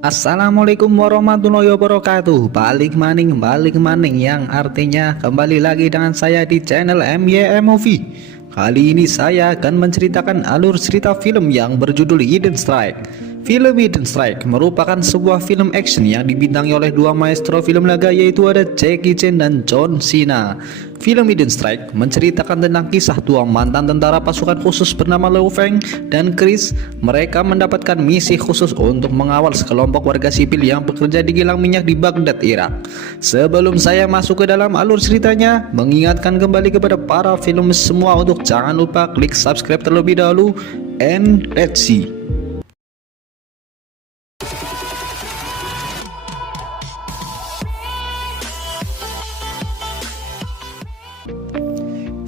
Assalamualaikum warahmatullahi wabarakatuh. Balik maning yang artinya kembali lagi dengan saya di channel MYMOV. Kali ini saya akan menceritakan alur cerita film yang berjudul Hidden Strike. Film Hidden Strike merupakan sebuah film action yang dibintangi oleh dua maestro film laga, yaitu ada Jackie Chan dan John Cena. Film Hidden Strike menceritakan tentang kisah dua mantan tentara pasukan khusus bernama Liu Feng dan Chris. Mereka mendapatkan misi khusus untuk mengawal sekelompok warga sipil yang bekerja di kilang minyak di Baghdad, Irak. Sebelum saya masuk ke dalam alur ceritanya, mengingatkan kembali kepada para film semua untuk jangan lupa klik subscribe terlebih dahulu, and let's see.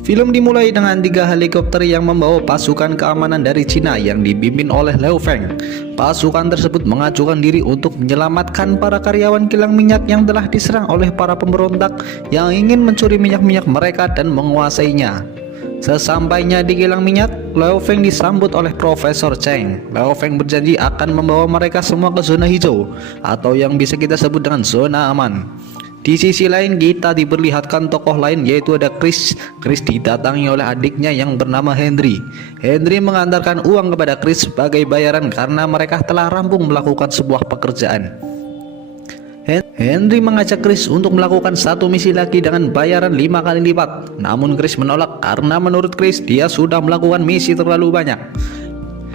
Film dimulai dengan 3 helikopter yang membawa pasukan keamanan dari Cina yang dipimpin oleh Liu Feng. Pasukan tersebut mengajukan diri untuk menyelamatkan para karyawan kilang minyak yang telah diserang oleh para pemberontak yang ingin mencuri minyak-minyak mereka dan menguasainya. Sesampainya di kilang minyak, Liu Feng disambut oleh Profesor Cheng. Liu Feng berjanji akan membawa mereka semua ke zona hijau, atau yang bisa kita sebut dengan zona aman. Di sisi lain kita diperlihatkan tokoh lain, yaitu ada Chris. Chris didatangi oleh adiknya yang bernama Henry. Henry mengantarkan uang kepada Chris sebagai bayaran karena mereka telah rampung melakukan sebuah pekerjaan. Henry mengajak Chris untuk melakukan satu misi lagi dengan bayaran 5 kali lipat. Namun Chris menolak karena menurut Chris dia sudah melakukan misi terlalu banyak.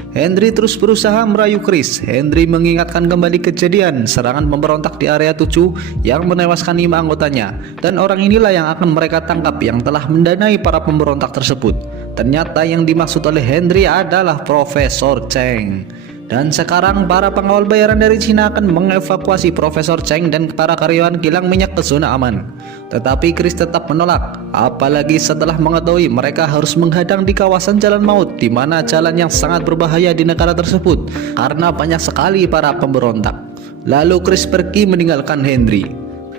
Henry terus berusaha merayu Chris. Henry mengingatkan kembali kejadian serangan pemberontak di area 7 yang menewaskan 5 anggotanya, dan orang inilah yang akan mereka tangkap yang telah mendanai para pemberontak tersebut. Ternyata yang dimaksud oleh Henry adalah Profesor Cheng. Dan sekarang para pengawal bayaran dari Cina akan mengevakuasi Profesor Cheng dan para karyawan kilang minyak ke zona aman. Tetapi Chris tetap menolak, apalagi setelah mengetahui mereka harus menghadang di kawasan jalan maut, di mana jalan yang sangat berbahaya di negara tersebut karena banyak sekali para pemberontak. Lalu Chris pergi meninggalkan Henry.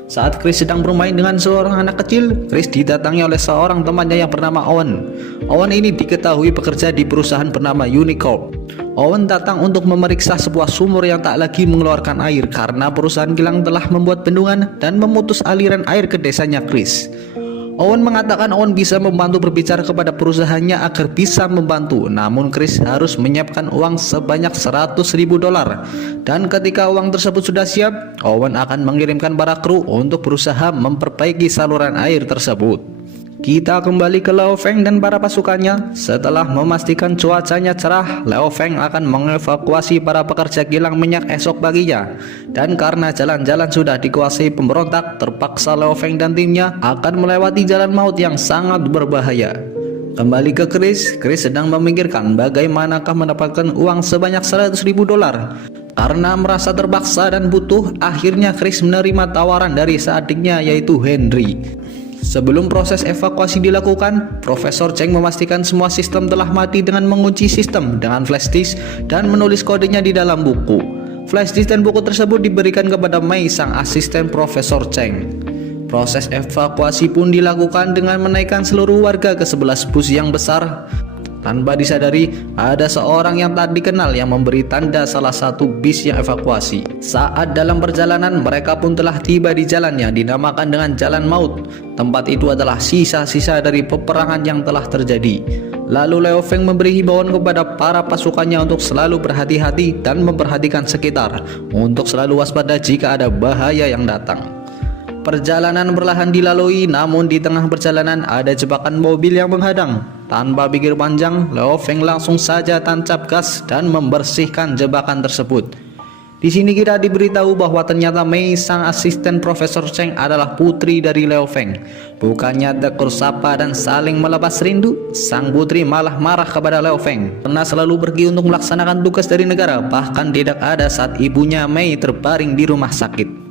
Saat Chris sedang bermain dengan seorang anak kecil, Chris didatangi oleh seorang temannya yang bernama Owen. Owen ini diketahui bekerja di perusahaan bernama Unicorp. Owen datang untuk memeriksa sebuah sumur yang tak lagi mengeluarkan air karena perusahaan kilang telah membuat bendungan dan memutus aliran air ke desanya Chris. Owen mengatakan Owen bisa membantu berbicara kepada perusahaannya agar bisa membantu, namun Chris harus menyiapkan uang sebanyak $100.000. Dan ketika uang tersebut sudah siap, Owen akan mengirimkan para kru untuk berusaha memperbaiki saluran air tersebut. Kita kembali ke Liu Feng dan para pasukannya. Setelah memastikan cuacanya cerah, Liu Feng akan mengevakuasi para pekerja kilang minyak esok paginya. Dan karena jalan-jalan sudah dikuasai pemberontak, terpaksa Liu Feng dan timnya akan melewati jalan maut yang sangat berbahaya. Kembali ke Chris. Chris sedang memikirkan bagaimanakah mendapatkan uang sebanyak $100.000. Karena merasa terpaksa dan butuh, akhirnya Chris menerima tawaran dari seadiknya, yaitu Henry. Sebelum proses evakuasi dilakukan, Profesor Cheng memastikan semua sistem telah mati dengan mengunci sistem dengan flash disk dan menulis kodenya di dalam buku. Flash disk dan buku tersebut diberikan kepada Mei, sang asisten Profesor Cheng. Proses evakuasi pun dilakukan dengan menaikkan seluruh warga ke 11 bus yang besar. Tanpa disadari, ada seorang yang tak dikenal yang memberi tanda salah satu bis yang evakuasi. Saat dalam perjalanan, mereka pun telah tiba di jalan yang dinamakan dengan Jalan Maut. Tempat itu adalah sisa-sisa dari peperangan yang telah terjadi. Lalu Liu Feng memberi himbauan kepada para pasukannya untuk selalu berhati-hati dan memperhatikan sekitar, untuk selalu waspada jika ada bahaya yang datang. Perjalanan perlahan dilalui, namun di tengah perjalanan ada jebakan mobil yang menghadang. Tanpa pikir panjang, Liu Feng langsung saja tancap gas dan membersihkan jebakan tersebut. Di sini kita diberitahu bahwa ternyata Mei, sang asisten Profesor Cheng, adalah putri dari Liu Feng. Bukannya tegur sapa dan saling melepas rindu, sang putri malah marah kepada Liu Feng karena selalu pergi untuk melaksanakan tugas dari negara, bahkan tidak ada saat ibunya Mei terbaring di rumah sakit.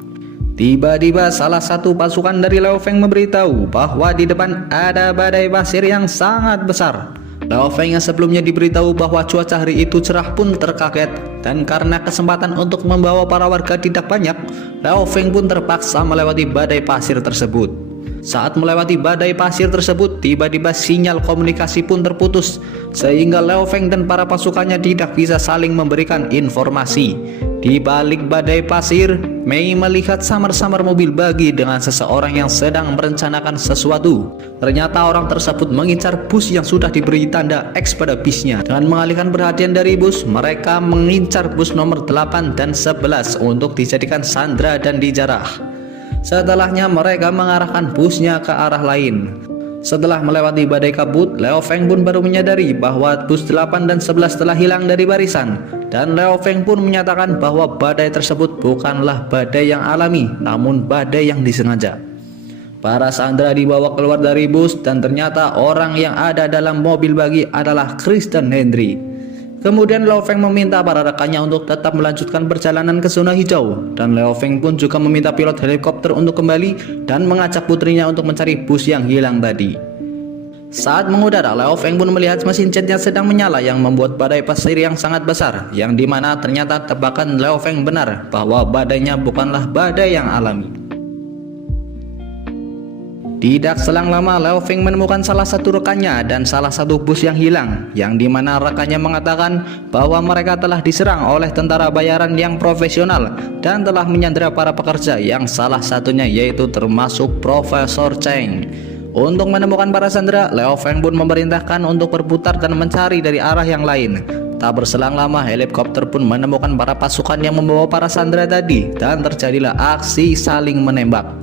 Tiba-tiba salah satu pasukan dari Liu Feng memberitahu bahwa di depan ada badai pasir yang sangat besar. Liu Feng yang sebelumnya diberitahu bahwa cuaca hari itu cerah pun terkaget, dan karena kesempatan untuk membawa para warga tidak banyak, Liu Feng pun terpaksa melewati badai pasir tersebut. Saat melewati badai pasir tersebut, tiba-tiba sinyal komunikasi pun terputus, sehingga Liao Feng dan para pasukannya tidak bisa saling memberikan informasi. Di balik badai pasir, Mei melihat samar-samar mobil bagi dengan seseorang yang sedang merencanakan sesuatu. Ternyata orang tersebut mengincar bus yang sudah diberi tanda X pada bisnya. Dengan mengalihkan perhatian dari bus, mereka mengincar bus nomor 8 dan 11 untuk dijadikan sandera dan dijarah. Setelahnya mereka mengarahkan busnya ke arah lain. Setelah melewati badai kabut, Liao Feng pun baru menyadari bahwa bus 8 dan 11 telah hilang dari barisan. Dan Liao Feng pun menyatakan bahwa badai tersebut bukanlah badai yang alami, namun badai yang disengaja. Para sandera dibawa keluar dari bus dan ternyata orang yang ada dalam mobil bagi adalah Chris dan Henry. Kemudian Liao Feng meminta para rekannya untuk tetap melanjutkan perjalanan ke zona hijau, dan Liao Feng pun juga meminta pilot helikopter untuk kembali dan mengajak putrinya untuk mencari bus yang hilang tadi. Saat mengudara, Liao Feng pun melihat mesin jetnya sedang menyala yang membuat badai pasir yang sangat besar, yang dimana ternyata tebakan Liao Feng benar bahwa badainya bukanlah badai yang alami. Tidak selang lama, Liao Feng menemukan salah satu rekannya dan salah satu bus yang hilang, yang dimana rekannya mengatakan bahwa mereka telah diserang oleh tentara bayaran yang profesional dan telah menyandera para pekerja, yang salah satunya yaitu termasuk Profesor Cheng. Untuk menemukan para sandera, Liao Feng pun memerintahkan untuk berputar dan mencari dari arah yang lain. Tak berselang lama, helikopter pun menemukan para pasukan yang membawa para sandera tadi, dan terjadilah aksi saling menembak.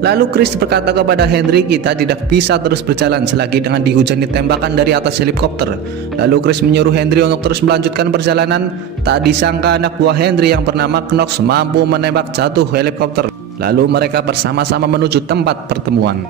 Lalu Chris berkata kepada Henry, kita tidak bisa terus berjalan selagi dengan dihujani tembakan dari atas helikopter. Lalu Chris menyuruh Henry untuk terus melanjutkan perjalanan. Tak disangka anak buah Henry yang bernama Knox mampu menembak jatuh helikopter. Lalu mereka bersama-sama menuju tempat pertemuan.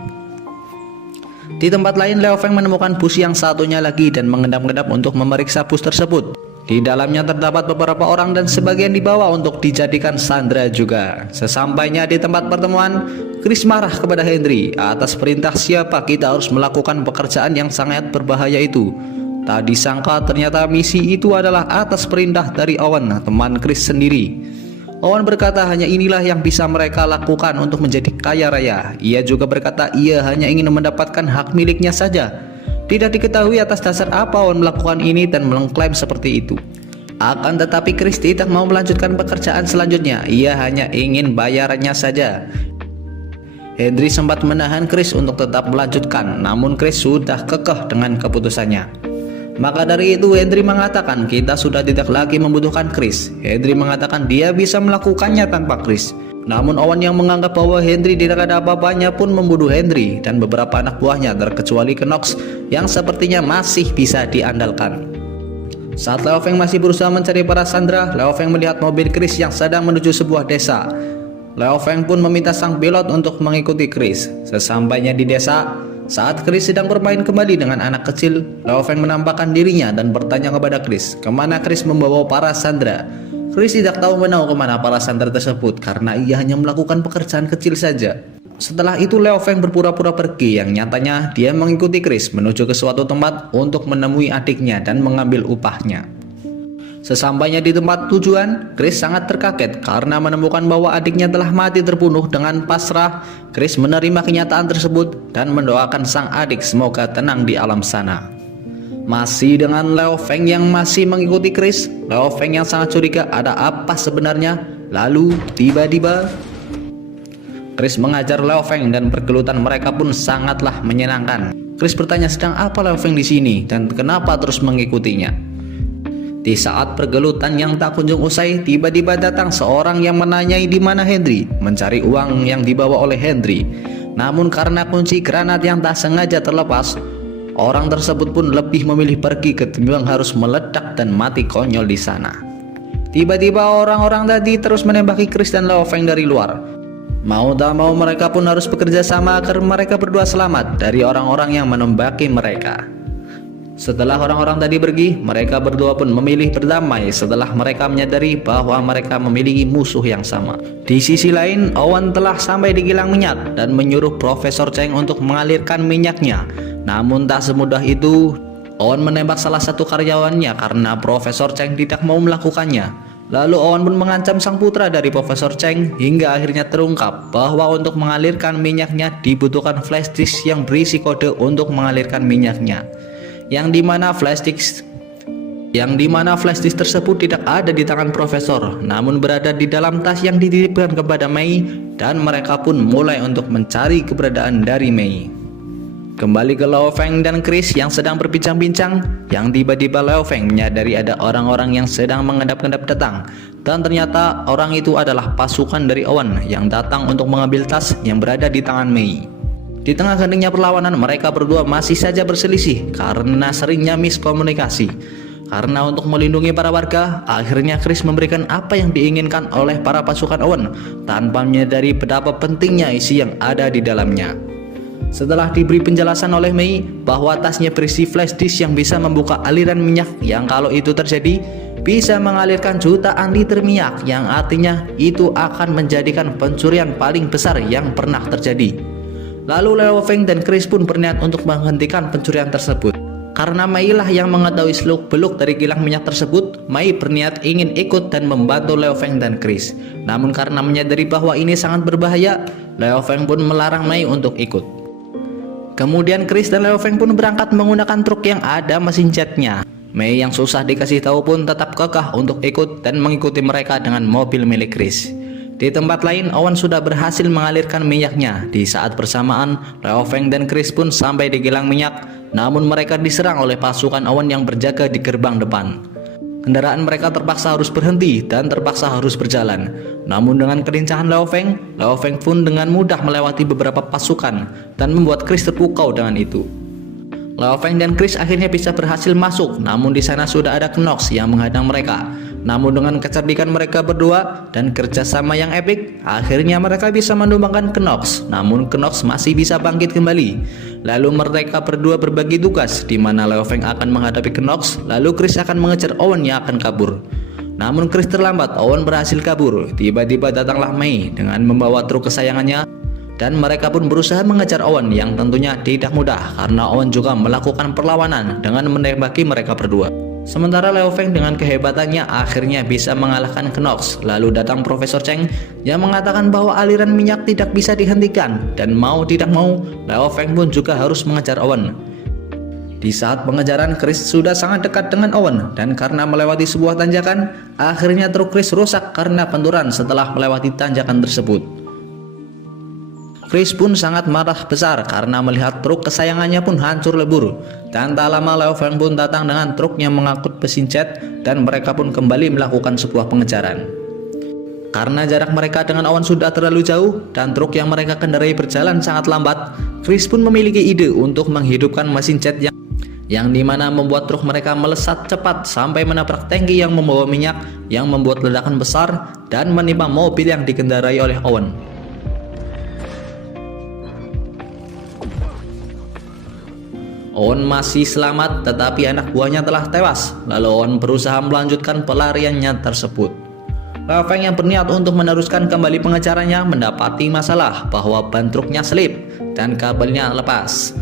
Di tempat lain, Liao Feng menemukan bus yang satunya lagi dan mengendap-endap untuk memeriksa bus tersebut. Di dalamnya terdapat beberapa orang dan sebagian dibawa untuk dijadikan sandera juga. Sesampainya di tempat pertemuan, Chris marah kepada Henry. Atas perintah siapa kita harus melakukan pekerjaan yang sangat berbahaya itu? Tak disangka ternyata misi itu adalah atas perintah dari Owen, teman Chris sendiri. Owen berkata hanya inilah yang bisa mereka lakukan untuk menjadi kaya raya. Ia juga berkata ia hanya ingin mendapatkan hak miliknya saja. Tidak diketahui atas dasar apa Owen melakukan ini dan mengklaim seperti itu. Akan tetapi Chris tidak mau melanjutkan pekerjaan selanjutnya. Ia hanya ingin bayarannya saja. Henry sempat menahan Chris untuk tetap melanjutkan, namun Chris sudah kekeh dengan keputusannya. Maka dari itu Henry mengatakan kita sudah tidak lagi membutuhkan Chris. Henry mengatakan dia bisa melakukannya tanpa Chris. Namun Owen yang menganggap bahwa Henry tidak ada apa-apanya pun membunuh Henry dan beberapa anak buahnya, terkecuali Knox yang sepertinya masih bisa diandalkan. Saat Liao Feng masih berusaha mencari para sandera, Liao Feng melihat mobil Chris yang sedang menuju sebuah desa. Liao Feng pun meminta sang pilot untuk mengikuti Chris. Sesampainya di desa, saat Chris sedang bermain kembali dengan anak kecil, Liao Feng menampakkan dirinya dan bertanya kepada Chris, kemana Chris membawa para sandera. Chris tidak tahu menahu kemana para sandera tersebut karena ia hanya melakukan pekerjaan kecil saja. Setelah itu Liao Feng berpura-pura pergi, yang nyatanya dia mengikuti Chris menuju ke suatu tempat untuk menemui adiknya dan mengambil upahnya. Sesampainya di tempat tujuan, Chris sangat terkaget karena menemukan bahwa adiknya telah mati terbunuh. Dengan pasrah, Chris menerima kenyataan tersebut dan mendoakan sang adik semoga tenang di alam sana. Masih dengan Liao Feng yang masih mengikuti Chris, Liao Feng yang sangat curiga ada apa sebenarnya. Lalu tiba-tiba Chris mengajar Liao Feng dan pergelutan mereka pun sangatlah menyenangkan. Chris bertanya sedang apa Liao Feng di sini dan kenapa terus mengikutinya. Di saat pergelutan yang tak kunjung usai, tiba-tiba datang seorang yang menanyai di mana Henry, mencari uang yang dibawa oleh Henry. Namun karena kunci granat yang tak sengaja terlepas, orang tersebut pun lebih memilih pergi ketimbang harus meledak dan mati konyol di sana. Tiba-tiba orang-orang tadi terus menembaki Chris dan Liao Feng dari luar. Mau tak mau mereka pun harus bekerja sama agar mereka berdua selamat dari orang-orang yang menembaki mereka. Setelah orang-orang tadi pergi, mereka berdua pun memilih berdamai setelah mereka menyadari bahwa mereka memiliki musuh yang sama. Di sisi lain, Owen telah sampai di kilang minyak dan menyuruh Profesor Cheng untuk mengalirkan minyaknya. Namun tak semudah itu, Owen menembak salah satu karyawannya karena Profesor Cheng tidak mau melakukannya. Lalu Owen pun mengancam sang putra dari Profesor Cheng hingga akhirnya terungkap bahwa untuk mengalirkan minyaknya dibutuhkan flash disk yang berisi kode untuk mengalirkan minyaknya. Yang dimana flash disk tersebut tidak ada di tangan Profesor, namun berada di dalam tas yang dititipkan kepada Mei, dan mereka pun mulai untuk mencari keberadaan dari Mei. Kembali ke Liu Feng dan Chris yang sedang berbincang-bincang, yang tiba-tiba Liu Feng menyadari ada orang-orang yang sedang mengendap-endap datang, dan ternyata orang itu adalah pasukan dari Owen yang datang untuk mengambil tas yang berada di tangan Mei. Di tengah geningnya perlawanan, mereka berdua masih saja berselisih karena seringnya miskomunikasi. Karena untuk melindungi para warga, akhirnya Chris memberikan apa yang diinginkan oleh para pasukan Owen tanpa menyadari betapa pentingnya isi yang ada di dalamnya. Setelah diberi penjelasan oleh Mei bahwa tasnya berisi flash disk yang bisa membuka aliran minyak yang kalau itu terjadi bisa mengalirkan jutaan liter minyak, yang artinya itu akan menjadikan pencurian paling besar yang pernah terjadi. Lalu Liu Feng dan Chris pun berniat untuk menghentikan pencurian tersebut. Karena Mei lah yang mengetahui seluk-beluk dari kilang minyak tersebut, Mei berniat ingin ikut dan membantu Liu Feng dan Chris. Namun karena menyadari bahwa ini sangat berbahaya, Liu Feng pun melarang Mei untuk ikut. Kemudian Chris dan Liu Feng pun berangkat menggunakan truk yang ada mesin jetnya. Mei yang susah dikasih tahu pun tetap kekeh untuk ikut dan mengikuti mereka dengan mobil milik Chris. Di tempat lain, Owen sudah berhasil mengalirkan minyaknya. Di saat bersamaan, Liu Feng dan Chris pun sampai di kilang minyak, namun mereka diserang oleh pasukan Owen yang berjaga di gerbang depan. Kendaraan mereka terpaksa harus berhenti dan terpaksa harus berjalan. Namun dengan kelincahan Liu Feng pun dengan mudah melewati beberapa pasukan dan membuat Chris terpukau dengan itu. Liu Feng dan Chris akhirnya bisa berhasil masuk, namun di sana sudah ada Knox yang menghadang mereka. Namun dengan kecerdikan mereka berdua dan kerjasama yang epik, akhirnya mereka bisa menumbangkan Knox. Namun Knox masih bisa bangkit kembali. Lalu mereka berdua berbagi tugas, di mana Liu Feng akan menghadapi Knox, lalu Chris akan mengejar Owen yang akan kabur. Namun Chris terlambat, Owen berhasil kabur. Tiba-tiba datanglah Mei dengan membawa truk kesayangannya, dan mereka pun berusaha mengejar Owen yang tentunya tidak mudah karena Owen juga melakukan perlawanan dengan menembaki mereka berdua. Sementara Liu Feng dengan kehebatannya akhirnya bisa mengalahkan Knox. Lalu datang Profesor Cheng yang mengatakan bahwa aliran minyak tidak bisa dihentikan, dan mau tidak mau Liu Feng pun juga harus mengejar Owen. Di saat pengejaran, Chris sudah sangat dekat dengan Owen, dan karena melewati sebuah tanjakan, akhirnya truk Chris rusak karena benturan setelah melewati tanjakan tersebut. Chris pun sangat marah besar karena melihat truk kesayangannya pun hancur lebur. Dan tak lama Liu Feng pun datang dengan truk yang mengangkut mesin jet, dan mereka pun kembali melakukan sebuah pengejaran. Karena jarak mereka dengan Owen sudah terlalu jauh dan truk yang mereka kendarai berjalan sangat lambat, Chris pun memiliki ide untuk menghidupkan mesin jet yang dimana membuat truk mereka melesat cepat sampai menabrak tangki yang membawa minyak, yang membuat ledakan besar dan menimpa mobil yang dikendarai oleh Owen. Owen masih selamat, tetapi anak buahnya telah tewas. Lalu Owen berusaha melanjutkan pelariannya tersebut. Liu Feng yang berniat untuk meneruskan kembali pengejarannya mendapati masalah bahwa ban truknya selip dan kabelnya lepas.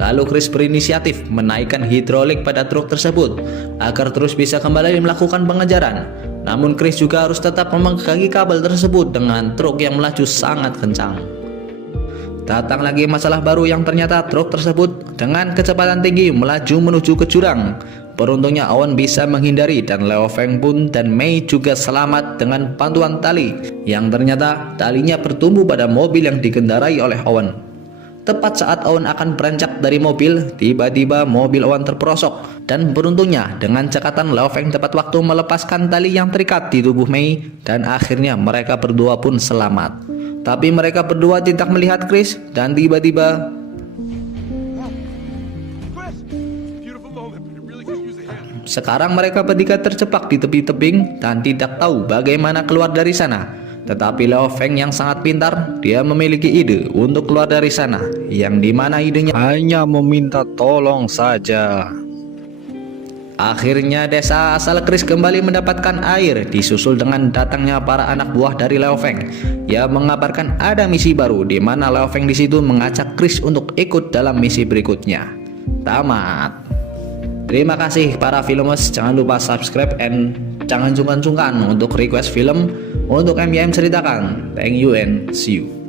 Lalu Chris berinisiatif menaikkan hidrolik pada truk tersebut agar terus bisa kembali melakukan pengejaran. Namun Chris juga harus tetap memegangi kabel tersebut dengan truk yang melaju sangat kencang. Datang lagi masalah baru, yang ternyata truk tersebut dengan kecepatan tinggi melaju menuju ke jurang. Beruntungnya Owen bisa menghindari, dan Liu Feng pun dan Mei juga selamat dengan bantuan tali yang ternyata talinya bertumbuh pada mobil yang dikendarai oleh Owen. Tepat saat Owen akan beranjak dari mobil, tiba-tiba mobil Owen terperosok, dan beruntungnya dengan cekatan Liu Feng tepat waktu melepaskan tali yang terikat di tubuh Mei, dan akhirnya mereka berdua pun selamat. Tapi mereka berdua tidak melihat Chris, dan tiba-tiba sekarang mereka bertiga terjebak di tepi tebing dan tidak tahu bagaimana keluar dari sana. Tetapi Liu Feng yang sangat pintar, dia memiliki ide untuk keluar dari sana, yang dimana idenya hanya meminta tolong saja. Akhirnya desa asal Chris kembali mendapatkan air, disusul dengan datangnya para anak buah dari Liu Feng yang mengabarkan ada misi baru, di mana Liu Feng di situ mengajak Chris untuk ikut dalam misi berikutnya. Tamat. Terima kasih para filmers, jangan lupa subscribe and Jangan sungkan-sungkan untuk request film untuk MYM ceritakan. Thank you and see you.